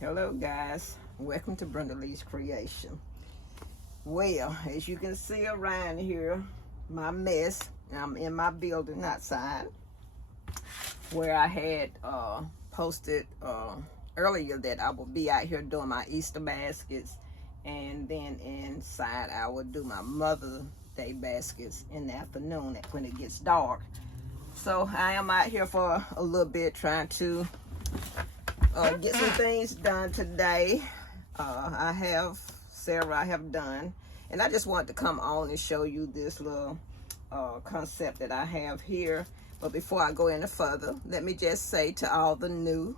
Hello guys, welcome to Brenda Lee's Creation. Well, as you can see around here, my mess. I'm in my building outside where I had posted earlier that I will be out here doing my Easter baskets, and then inside I will do my Mother's Day baskets in the afternoon when it gets dark. So I am out here for a little bit trying to get some things done today. I have several I have done, and I just wanted to come on and show you this little concept that I have here. But before I go any further, let me just say to all the new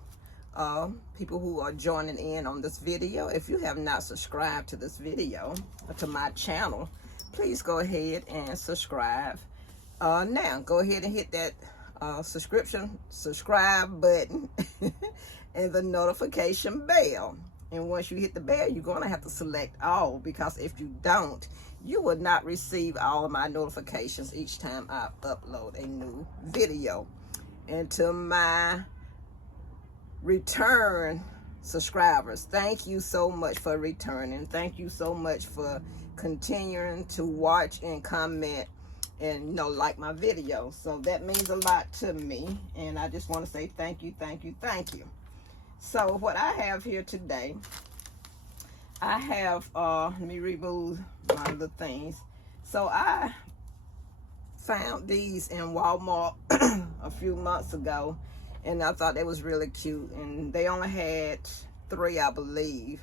people who are joining in on this video, if you have not subscribed to this video or to my channel, please go ahead and subscribe. Now go ahead and hit that subscribe button and the notification bell. And once you hit the bell, you're going to have to select all, because if you don't, you will not receive all of my notifications each time I upload a new video. And to my return subscribers, thank you so much for returning. Thank you so much for continuing to watch and comment and like my videos. So that means a lot to me, and I just want to say thank you, thank you, thank you. So what I have here today, I have let me remove my little things. So I found these in Walmart a few months ago, and I thought they was really cute, and they only had 3, I believe.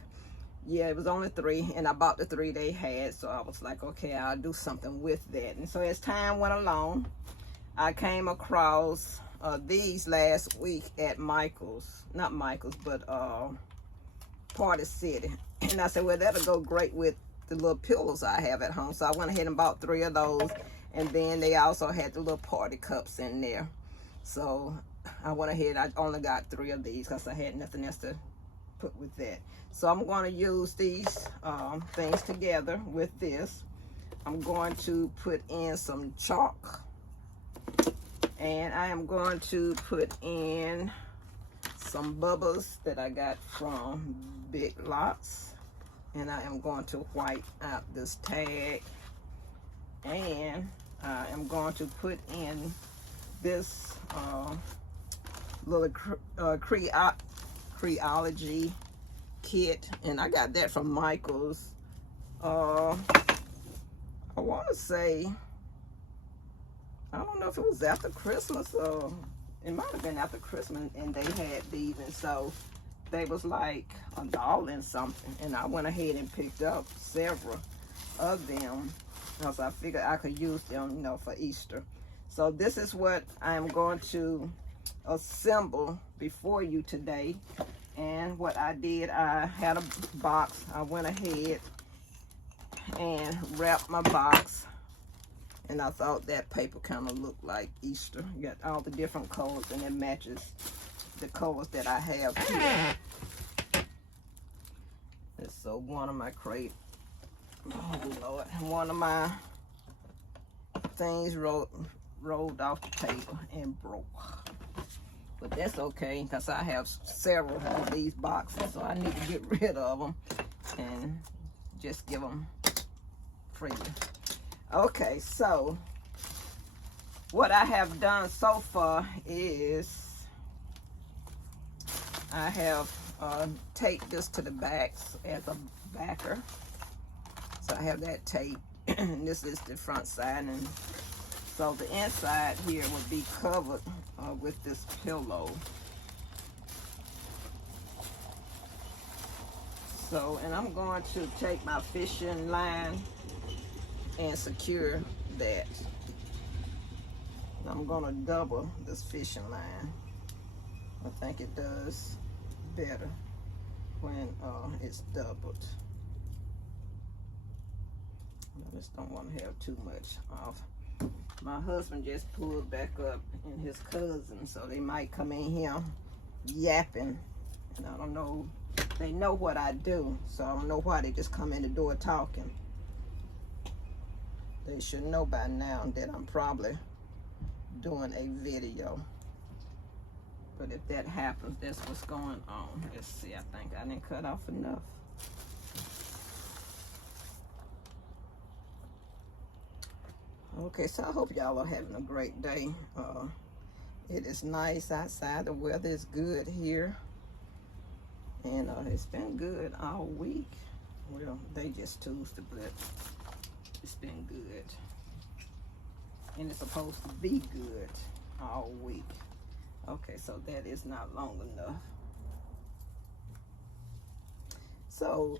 Yeah, it was only 3, and I bought the 3 they had, so I was like, okay, I'll do something with that. And so as time went along, I came across these last week at Michael's, not Michael's, but Party City. And I said, well, that'll go great with the little pillows I have at home. So I went ahead and bought 3 of those, and then they also had the little party cups in there. So I went ahead, I only got 3 of these because I had nothing else to put with that. So I'm going to use these things together with this. I'm going to put in some chalk, and I am going to put in some bubbles that I got from Big Lots, and I am going to white out this tag, and I am going to put in this little Creology kit, and I got that from Michael's. I want to say, I don't know if it was after Christmas, or it might have been after Christmas, and they had these, and so they was like $1 and something, and I went ahead and picked up several of them because I figured I could use them, for Easter. So this is what I am going to assemble before you today. And what I did, I had a box. I went ahead and wrapped my box, and I thought that paper kind of looked like Easter. You got all the different colors, and it matches the colors that I have here. And so one of my one of my things rolled off the paper and broke. But that's okay, because I have several of these boxes, so I need to get rid of them and just give them free. Okay, so what I have done so far is I have taped this to the backs as a backer. So I have that tape, and this is the front side, and so the inside here would be covered with this pillow. So, and I'm going to take my fishing line and secure that. I'm going to double this fishing line. I think it does better when it's doubled. I just don't want to have too much off. My husband just pulled back up, and his cousin, so they might come in here yapping, and I don't know, they know what I do, so I don't know why they just come in the door talking. They should know by now that I'm probably doing a video. But if that happens, that's what's going on. Let's see, I think I didn't cut off enough. Okay, so I hope y'all are having a great day. It is nice outside. The weather is good here. And it's been good all week. Well, they just Tuesday, but it's been good. And it's supposed to be good all week. Okay, so that is not long enough. So,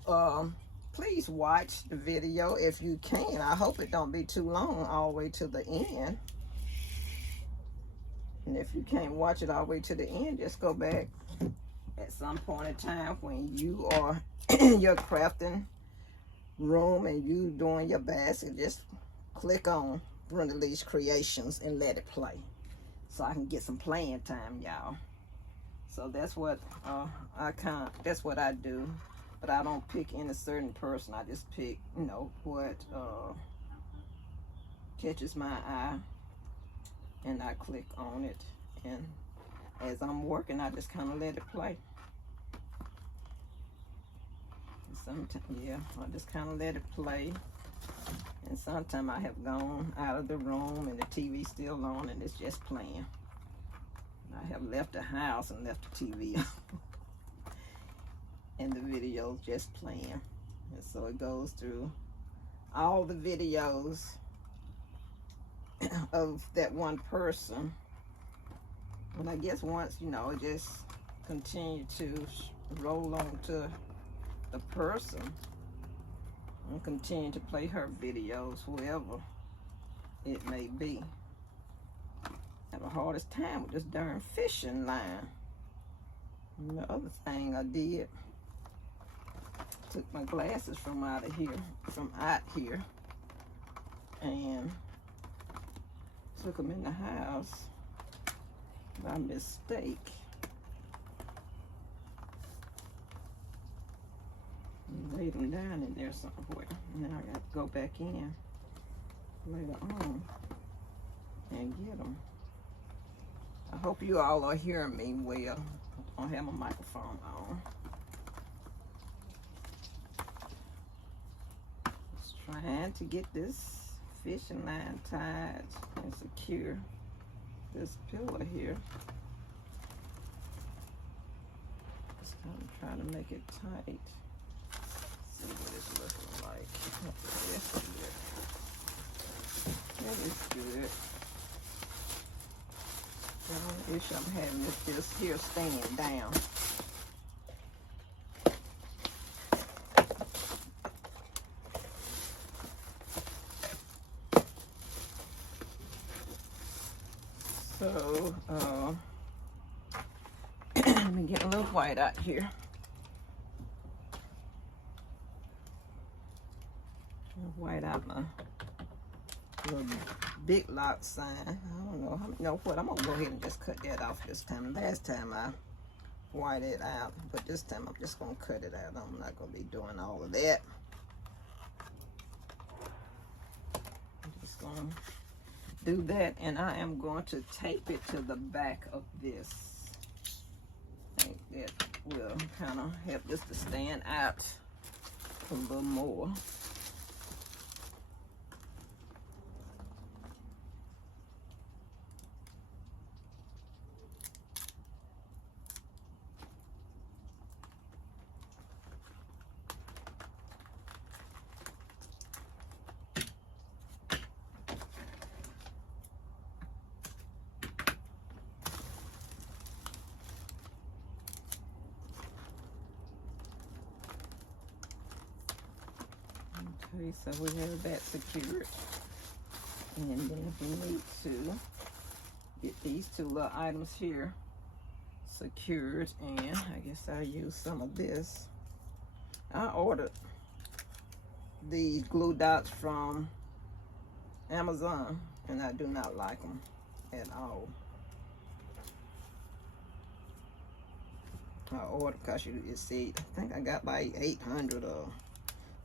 please watch the video if you can. I hope it don't be too long all the way to the end. And if you can't watch it all the way to the end, just go back at some point in time when you are in your crafting room and you doing your basket. Just click on Brenda Lee's Creations and let it play, so I can get some playing time, y'all. So that's what that's what I do. But I don't pick any certain person. I just pick, you know, what catches my eye, and I click on it. And as I'm working, I just kind of let it play. Sometimes, yeah, I just kind of let it play. And sometimes I have gone out of the room and the TV's still on and it's just playing. I have left the house and left the TV on. And the video's just playing. And so it goes through all the videos of that one person. And I guess once, you know, it just continue to roll on to the person and continue to play her videos, whoever it may be. I have the hardest time with this darn fishing line. And the other thing I did, took my glasses from out here, and took them in the house by mistake. And laid them down in there somewhere. Now I got to go back in later on and get them. I hope you all are hearing me well. I don't have my microphone on. Trying to get this fishing line tied and secure this pillar here. Just kind of trying to make it tight. See what it's looking like. That is good. The only issue I'm having is this here staying down. So, let me get a little white out here. White out my little big lot sign. I don't know. You know what? I'm going to go ahead and just cut that off this time. Last time I whited it out, but this time I'm just going to cut it out. I'm not going to be doing all of that. I'm just going to do that, and I am going to tape it to the back of this. I think that will kind of help this to stand out a little more. Okay, so we have that secured. And then if you need to get these two little items here secured, and I guess I'll use some of this. I ordered these glue dots from Amazon, and I do not like them at all. I ordered because you see, I think I got like 800 or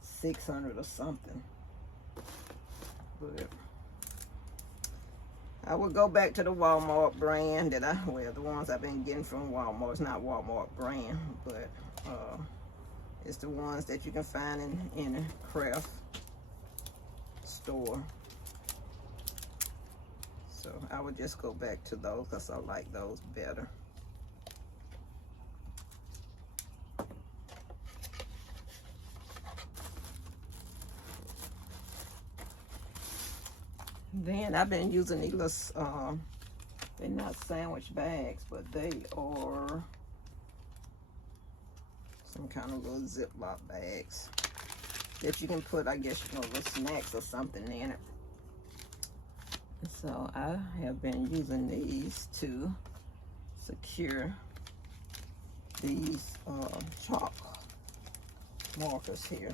600 or something. But I would go back to the Walmart brand that the ones I've been getting from Walmart. It's not Walmart brand, but it's the ones that you can find in a craft store. So I would just go back to those because I like those better. Then I've been using these little, they're not sandwich bags, but they are some kind of little Ziploc bags that you can put, I guess, you know, little snacks or something in it. So I have been using these to secure these chalk markers here.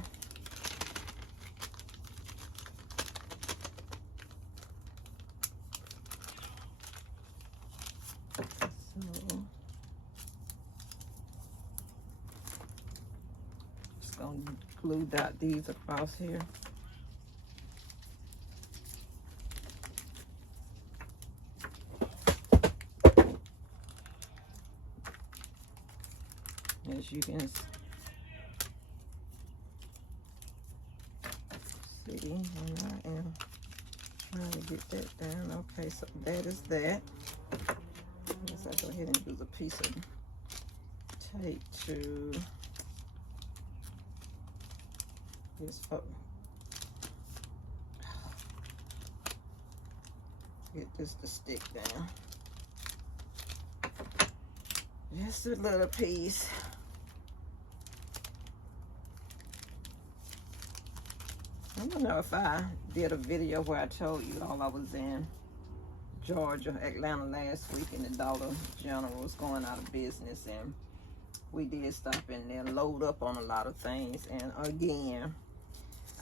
So just gonna glue dot these across here. As you can see, and I am trying to get that down. Okay, so that is that. Guess I'll go ahead and use a piece of tape to this get this to stick down. Just a little piece. I don't know if I did a video where I told you all I was in Georgia, Atlanta last week, and the Dollar General was going out of business, and we did stop in there and load up on a lot of things. And again,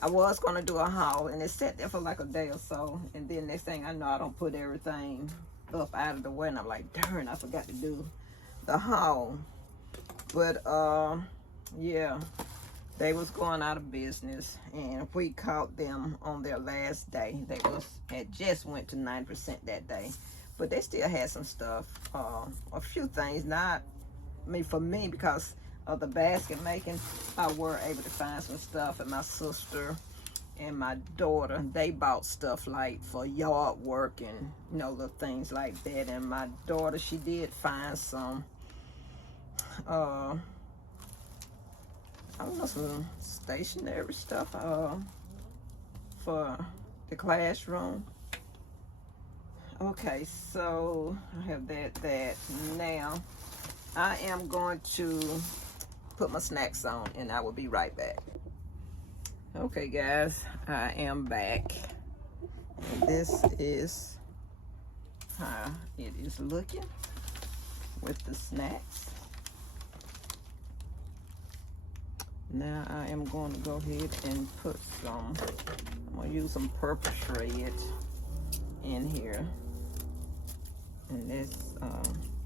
I was going to do a haul, and it sat there for like a day or so, and then next thing I know, I don't put everything up out of the way, and I'm like, darn, I forgot to do the haul. But yeah, they was going out of business, and we caught them on their last day. They had just went to 9% that day, but they still had some stuff, a few things. Not, I mean, for me, because of the basket making, I were able to find some stuff. And my sister and my daughter, they bought stuff like for yard work and, you know, little things like that. And my daughter, she did find some I don't know, some stationery stuff for the classroom. Okay, so I have that. Now I am going to put my snacks on, and I will be right back. Okay guys, I am back. And this is how it is looking with the snacks. Now I am going to go ahead and put some, I'm going to use some purple shred in here. And this,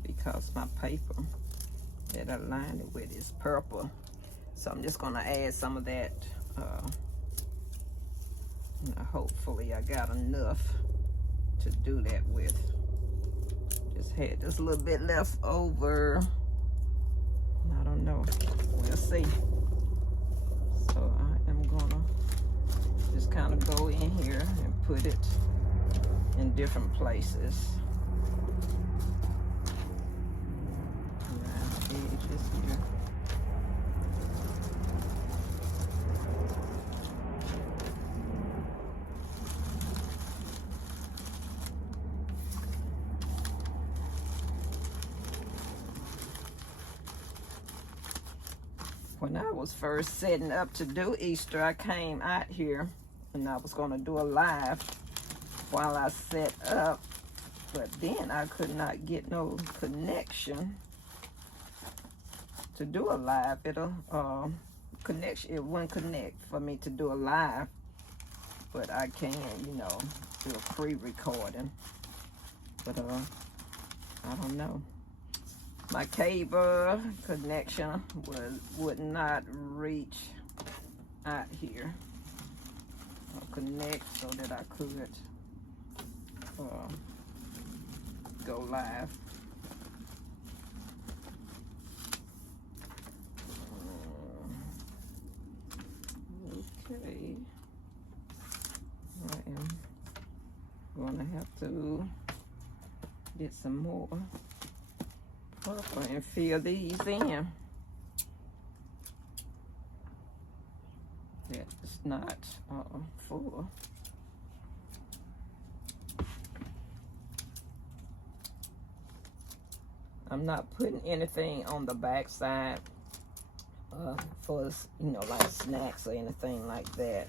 because my paper that I lined it with is purple. So I'm just going to add some of that. Hopefully I got enough to do that with. Just had this little bit left over. I don't know. We'll see. So I am gonna just kind of go in here and put it in different places. Around the edges here. When I was first setting up to do Easter, I came out here and I was going to do a live while I set up, but then I could not get no connection to do a live. It'll connection, it wouldn't connect for me to do a live, but I can, you know, do a pre-recording. But I don't know. My cable connection would not reach out here or connect so that I could live. Okay. I am going to have to get some more purple and fill these in. That's not full. I'm not putting anything on the back side for, you know, like snacks or anything like that,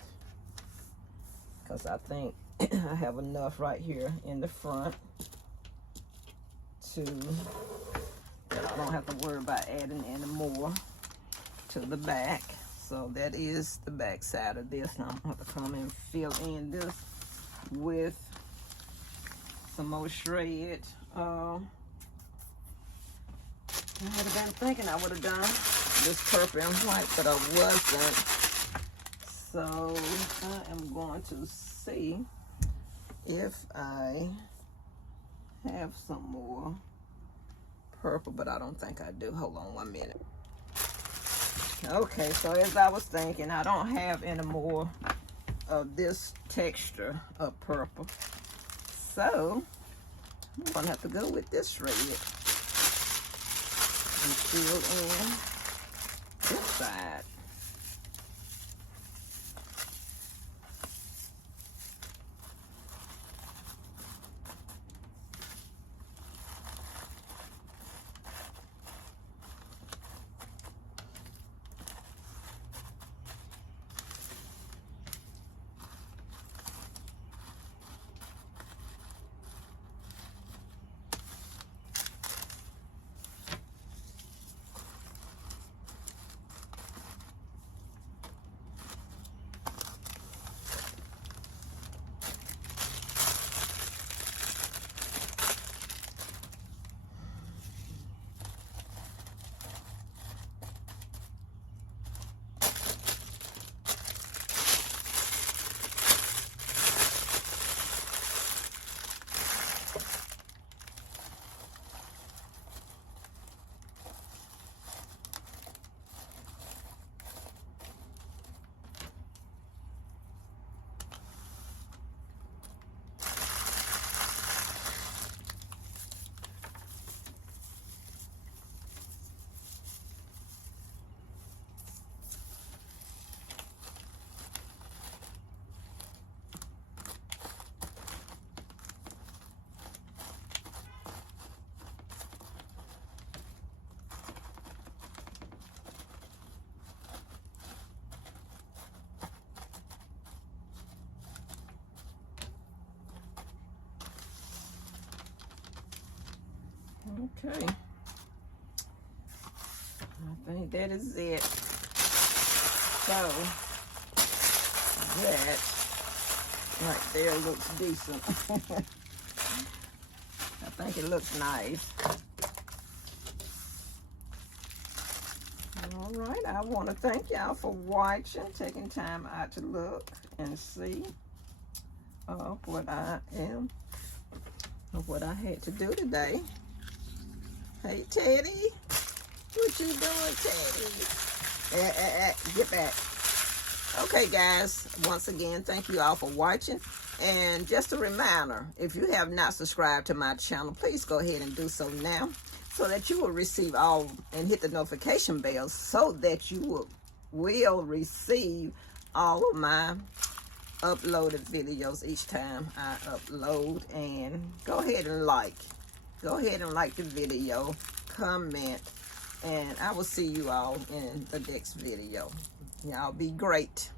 because I think I have enough right here in the front to that I don't have to worry about adding any more to the back. So that is the back side of this. Now I'm gonna have to come and fill in this with some more shred. I would have been thinking I would have done this purple and white, but I wasn't. So I am going to see if I have some more purple, but I don't think I do. Hold on 1 minute. Okay, so as I was thinking, I don't have any more of this texture of purple. So I'm gonna have to go with this shred and fill in this side. Okay, I think that is it. So that right there looks decent. I think it looks nice. All right, I want to thank y'all for watching, taking time out to look and see what I had to do today. Hey, Teddy. What you doing, Teddy? Get back. Okay, guys. Once again, thank you all for watching. And just a reminder, if you have not subscribed to my channel, please go ahead and do so now, so that you will receive all and hit the notification bell, so that you will receive all of my uploaded videos each time I upload. And go ahead and like. Go ahead and like the video, comment, and I will see you all in the next video. Y'all be great.